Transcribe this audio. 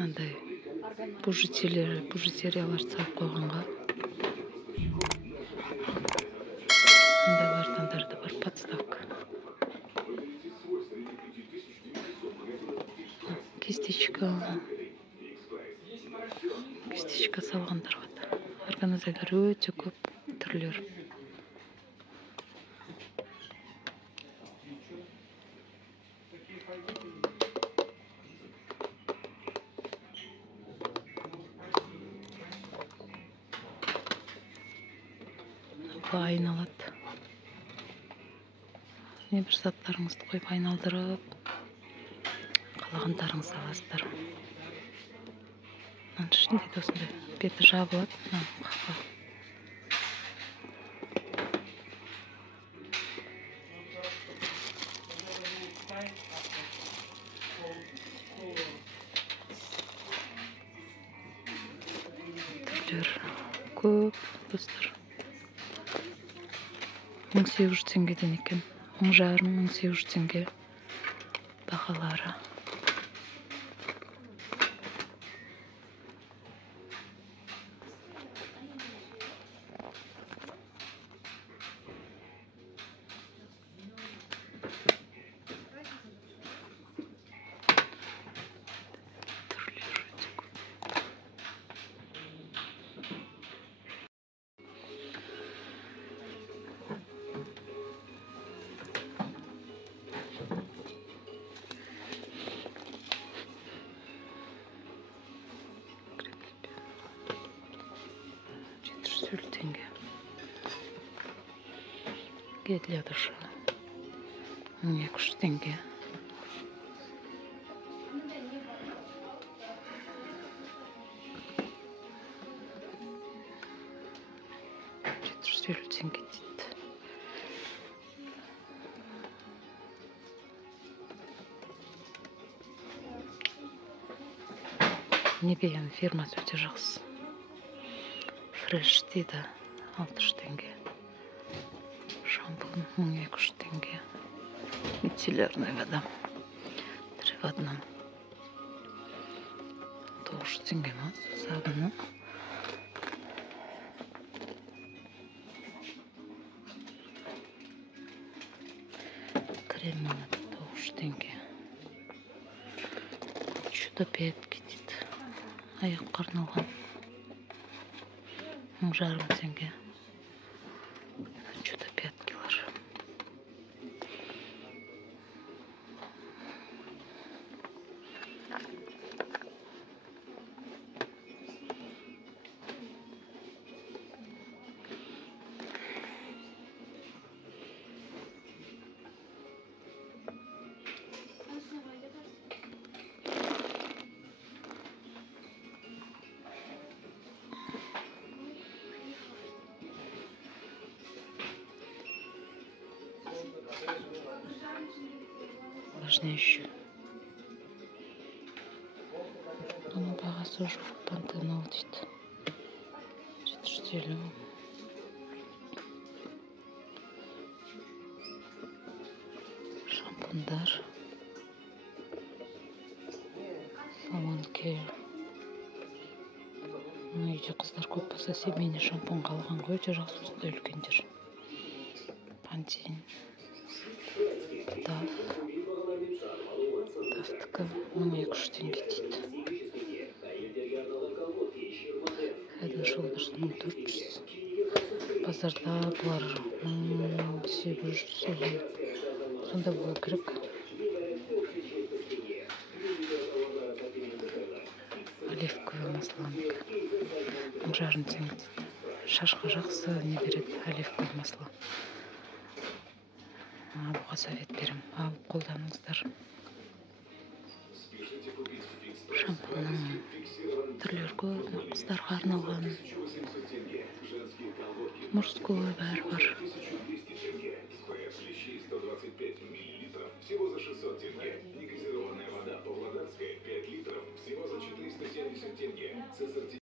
андай бужетерияларды салып қойғанға. Андай картондар да бар, подставка. Кистичка салғандар бар. Организатор өте көп түрлер. Айналады. Не бір заттарыңызды қойып айналдырып, қалағандарыңызды аласыздар. Мынаның ішінде де осындай беті жабылады. Түрлер көп, достар. 1800 теңгеден екен. 1500-1800 теңге бағалары. Теңге. Для душа. 1200 теңге. Теңге дейді. Невияның фирмасы өте жақсы. Фреш дейді, 600 теңге. Шампунь 1200 теңге. Мицеллярная вода 3 в 1. 900 теңге ма? Сабыны. Крем 900 теңге. Чудо пятки дейді. Аяққа арналған. 1500 теңге. Чудо пяткилар. Важнейший. Оның бағасы жоқ, пантенол дейді. 750. Шампундар. Salon Care. Үйде қыздар көп болса, семейный шампунға алған ғой, өте жақсы осындай үлкендер. Пантин. Тафтікі 1200 теңге дейді. Head & Shoulders 1400. Базарда бұлар 1800. Сонда болу керек. Оливковый масланик 1500 теңге дейді. Шашқа жақсы не береді, оливковый масло. Бұға совет берем. Алып қолданыңыздар. Шампунның түрлері көп, қыздарға арналған. Мужской бәрі бар. Всего за 600 тенге. Негазированная вода Павлодарская 5 литров. Всего за 470 тенге.